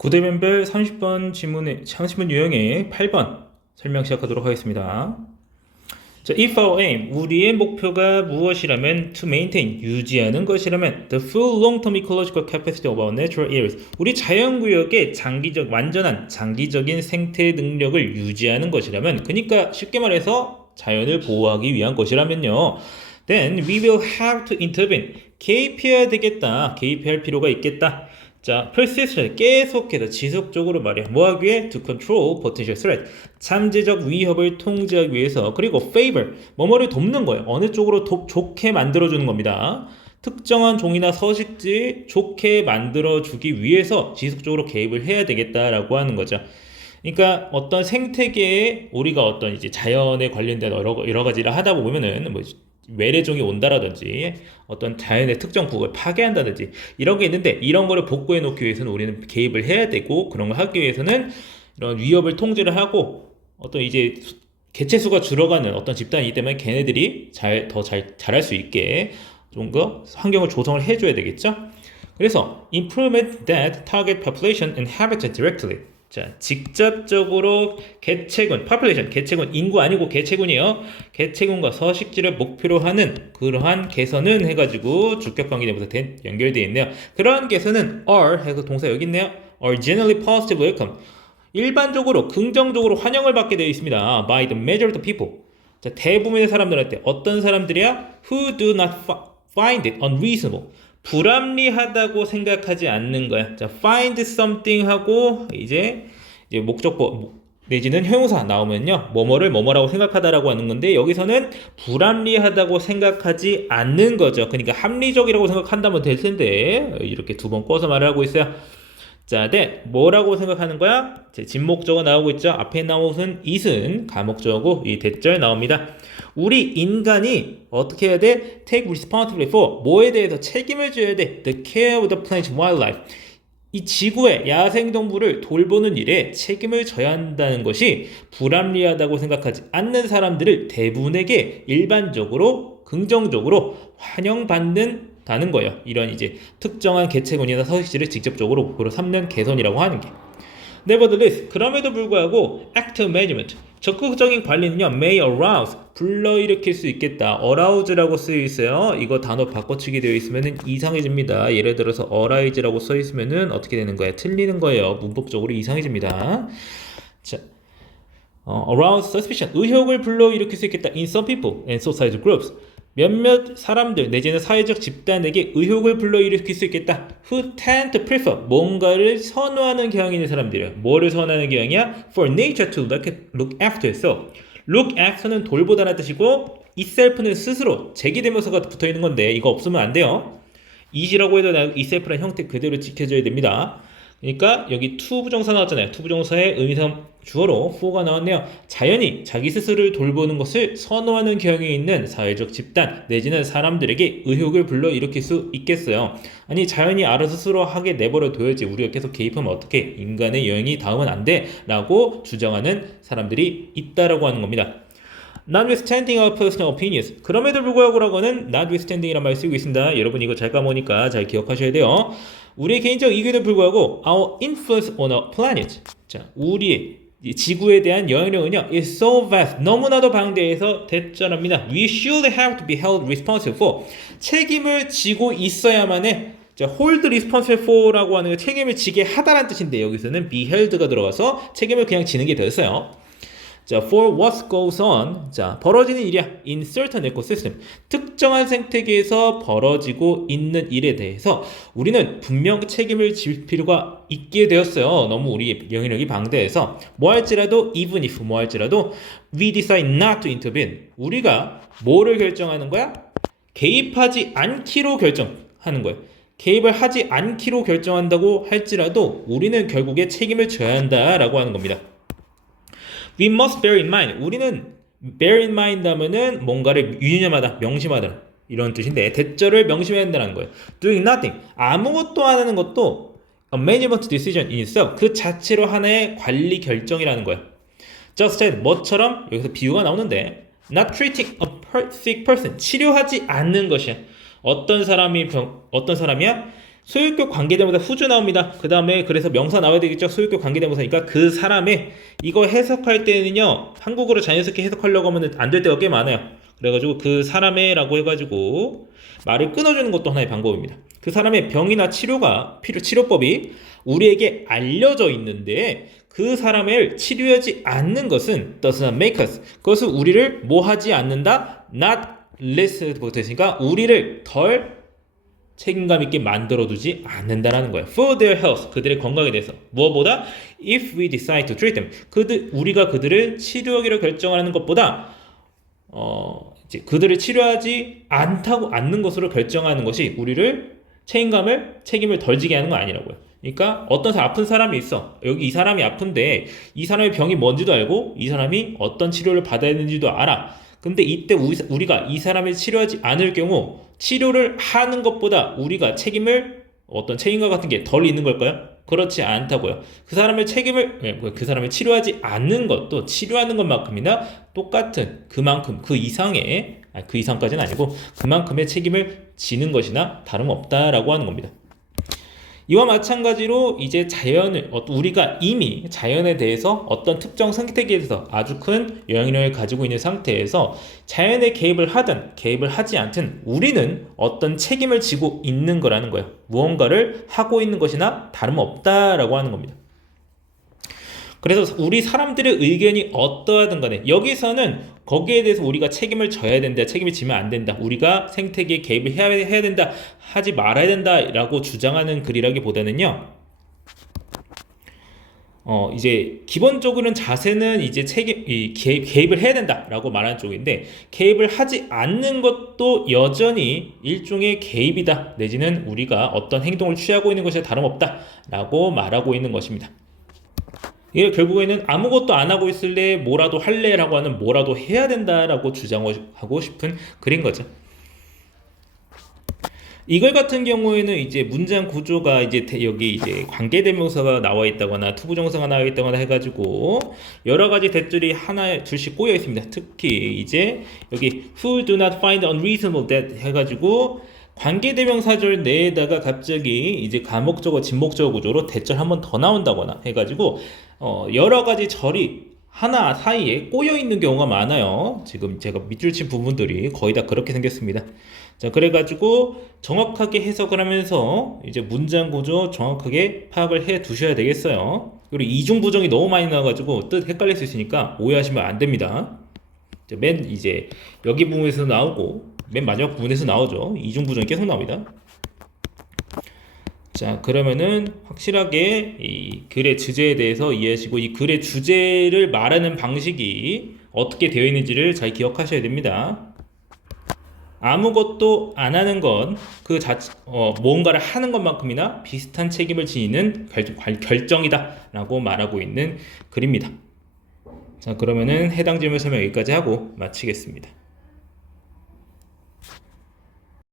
고대면별 30번 지문의 30번 유형의 8번 설명 시작하도록 하겠습니다. 자, if our aim, 우리의 목표가 무엇이라면 to maintain, 유지하는 것이라면 the full long-term ecological capacity of our natural areas, 우리 자연구역의 완전한 장기적인 생태 능력을 유지하는 것이라면, 그러니까 쉽게 말해서 자연을 보호하기 위한 것이라면요, then we will have to intervene, 개입해야 되겠다, 개입할 필요가 있겠다. 자, persistent, 계속해서 지속적으로 말이야. 뭐 하기 위해? To control potential threat, 잠재적 위협을 통제하기 위해서. 그리고 favor, 뭐뭐를 돕는 거예요. 어느 쪽으로 좋게 만들어주는 겁니다. 특정한 종이나 서식지 좋게 만들어주기 위해서 지속적으로 개입을 해야 되겠다라고 하는 거죠. 그러니까 어떤 생태계에 우리가 어떤 이제 자연에 관련된 여러 가지를 하다 보면은 뭐 외래종이 온다라든지 어떤 자연의 특정 구역을 파괴한다든지 이런 게 있는데, 이런 거를 복구해 놓기 위해서는 우리는 개입을 해야 되고, 그런 걸 하기 위해서는 이런 위협을 통제를 하고, 어떤 이제 개체수가 줄어가는 어떤 집단이기 때문에 걔네들이 더 잘 자랄 수 있게 좀 더 환경을 조성을 해줘야 되겠죠. 그래서 improvement that target population and habitat directly. 자, 직접적으로 population, 개체군, 인구 아니고 개체군이에요. 개체군과 서식지를 목표로 하는 그러한 개선은 해가지고 주격관계대부터 연결되어 있네요. 그러한 개선은 are 해서 동사 여기 있네요. are generally positive welcome. 일반적으로 긍정적으로 환영을 받게 되어 있습니다. by the majority of people. 자, 대부분의 사람들한테. 어떤 사람들이야? who do not find it unreasonable. 불합리하다고 생각하지 않는 거야. 자, find something 하고 이제 목적보 내지는 형용사 나오면요, 뭐뭐를 뭐뭐라고 생각하다라고 하는 건데, 여기서는 불합리하다고 생각하지 않는 거죠. 그러니까 합리적이라고 생각한다면 될 텐데 이렇게 두 번 꿔서 말을 하고 있어요. 자, 네, 뭐라고 생각하는 거야? 제 진목적어 나오고 있죠. 앞에 나오는 it은 가목적어고 이 대절 나옵니다. 우리 인간이 어떻게 해야 돼? Take responsibility for, 뭐에 대해서 책임을 져야 돼? The care of the planet wildlife. 이 지구의 야생동물을 돌보는 일에 책임을 져야 한다는 것이 불합리하다고 생각하지 않는 사람들을 대부분에게 일반적으로 긍정적으로 환영받는 다는 거예요. 이런 이제 특정한 개체군이나 서식지를 직접적으로 목표로 삼는 개선이라고 하는 게. Nevertheless, 그럼에도 불구하고 active management, 적극적인 관리는요, may arouse, 불러일으킬 수 있겠다. arouse라고 쓰여 있어요. 이거 단어 바꿔치기 되어 있으면 이상해집니다. 예를 들어서 arise라고 써 있으면 어떻게 되는 거예요? 틀리는 거예요. 문법적으로 이상해집니다. 자, arouse suspicion, 의혹을 불러일으킬 수 있겠다. in some people and society groups. 몇몇 사람들 내지는 사회적 집단에게 의혹을 불러일으킬 수 있겠다. Who tend to prefer, 뭔가를 선호하는 경향이 있는 사람들이에요. 뭐를 선호하는 경향이야? For nature to look after itself. Look after는 돌보다는 뜻이고, itself는 스스로, 제기대명사가 붙어있는 건데 이거 없으면 안 돼요. it이라고 해도 itself라는 형태 그대로 지켜줘야 됩니다. 그러니까 여기 to 부정사 나왔잖아요. to 부정사의 의미상 주어로 for가 나왔네요. 자연이 자기 스스로를 돌보는 것을 선호하는 경향이 있는 사회적 집단 내지는 사람들에게 의혹을 불러일으킬 수 있겠어요. 아니, 자연이 알아서 스스로 하게 내버려 둬야지 우리가 계속 개입하면 어떻게, 인간의 여행이 닿으면 안 돼 라고 주장하는 사람들이 있다라고 하는 겁니다. Notwithstanding our personal opinions, 그럼에도 불구하고라고는 notwithstanding이란 말을 쓰고 있습니다. 여러분 이거 잘 까먹으니까 잘 기억하셔야 돼요. 우리의 개인적 의견에도 불구하고 our influence on our planet, 자, 우리의 지구에 대한 영향력은요, is so vast, 너무나도 방대해서 대단합니다. We should have to be held responsible for, 책임을 지고 있어야만 해. 자, hold responsible for라고 하는 게 책임을 지게 하다라는 뜻인데, 여기서는 be held가 들어가서 책임을 그냥 지는 게 되었어요. 자, for what goes on, 자, 벌어지는 일이야. in certain ecosystem, 특정한 생태계에서 벌어지고 있는 일에 대해서 우리는 분명 책임을 질 필요가 있게 되었어요. 너무 우리의 영향력이 방대해서. 뭐 할지라도, even if 뭐 할지라도, we decide not to intervene, 우리가 뭐를 결정하는 거야? 개입하지 않기로 결정하는 거예요. 개입을 하지 않기로 결정한다고 할지라도 우리는 결국에 책임을 져야 한다라고 하는 겁니다. We must bear in mind. 우리는 bear in mind 하면은 뭔가를 유념하다, 명심하다 이런 뜻인데, 대절을 명심해야 한다는 거예요. Doing nothing, 아무것도 안 하는 것도 a management decision in itself, 그 자체로 하나의 관리 결정이라는 거예요. Just as, 뭐처럼, 여기서 비유가 나오는데, not treating a sick person, 치료하지 않는 것이야. 어떤 사람이야? 소유격 관계대명사 whose 나옵니다. 그 다음에 그래서 명사 나와야 되겠죠. 소유격 관계대명사니까 그 사람의 이거 해석할 때는요. 한국어로 자연스럽게 해석하려고 하면 안 될 때가 꽤 많아요. 그래가지고 그 사람의 라고 해가지고 말을 끊어주는 것도 하나의 방법입니다. 그 사람의 병이나 치료법이 우리에게 알려져 있는데 그 사람을 치료하지 않는 것은 does not make us. 그것은 우리를 뭐 하지 않는다? not less 됐으니까 우리를 덜 책임감 있게 만들어두지 않는다라는 거예요. For their health, 그들의 건강에 대해서. 무엇보다 if we decide to treat them, 우리가 그들을 치료하기로 결정하는 것보다 이제 그들을 치료하지 않는 것으로 결정하는 것이 우리를 책임을 덜 지게 하는 건 아니라고요. 그러니까 어떤 아픈 사람이 있어. 여기 이 사람이 아픈데 이 사람의 병이 뭔지도 알고 이 사람이 어떤 치료를 받아야 되는지도 알아. 근데 이때 우리가 이 사람을 치료하지 않을 경우 치료를 하는 것보다 우리가 어떤 책임과 같은 게 덜 있는 걸까요? 그렇지 않다고요. 그 사람을 치료하지 않는 것도 치료하는 것만큼이나 똑같은 그만큼 그 이상까지는 아니고 그만큼의 책임을 지는 것이나 다름없다라고 하는 겁니다. 이와 마찬가지로 이제 우리가 이미 자연에 대해서 어떤 특정 생태계에 대해서 아주 큰 영향력을 가지고 있는 상태에서 자연에 개입을 하든 개입을 하지 않든 우리는 어떤 책임을 지고 있는 거라는 거예요. 무언가를 하고 있는 것이나 다름없다라고 하는 겁니다. 그래서 우리 사람들의 의견이 어떠하든 간에 여기서는 거기에 대해서 우리가 책임을 져야 된다, 책임을 지면 안 된다, 우리가 생태계에 개입을 해야 된다, 하지 말아야 된다라고 주장하는 글이라기보다는요. 이제 기본적으로는 자세는 이제 개입을 해야 된다라고 말하는 쪽인데 개입을 하지 않는 것도 여전히 일종의 개입이다, 내지는 우리가 어떤 행동을 취하고 있는 것에 다름없다라고 말하고 있는 것입니다. 이게 결국에는 아무것도 안 하고 있을래, 뭐라도 할래라고 하는 뭐라도 해야 된다라고 주장하고 싶은 글인 거죠. 이걸 같은 경우에는 이제 문장 구조가 이제 여기 이제 관계대명사가 나와 있다거나 투부정사가 나와 있다거나 해가지고 여러 가지 대절이 하나 둘씩 꼬여 있습니다. 특히 이제 여기 who do not find unreasonable that 해가지고 관계대명사절 내에다가 갑자기 이제 가목적어 진목적어 구조로 대절 한 번 더 나온다거나 해가지고 여러 가지 절이 하나 사이에 꼬여 있는 경우가 많아요. 지금 제가 밑줄 친 부분들이 거의 다 그렇게 생겼습니다. 자, 그래가지고 정확하게 해석을 하면서 이제 문장 구조 정확하게 파악을 해 두셔야 되겠어요. 그리고 이중 부정이 너무 많이 나와가지고 뜻 헷갈릴 수 있으니까 오해하시면 안 됩니다. 이제 여기 부분에서 나오고 맨 마지막 부분에서 나오죠. 이중 부정이 계속 나옵니다. 자, 그러면은 확실하게 이 글의 주제에 대해서 이해하시고 이 글의 주제를 말하는 방식이 어떻게 되어 있는지를 잘 기억하셔야 됩니다. 아무것도 안 하는 건 뭔가를 하는 것만큼이나 비슷한 책임을 지니는 결정이다 라고 말하고 있는 글입니다. 자, 그러면은 해당 질문 설명 여기까지 하고 마치겠습니다.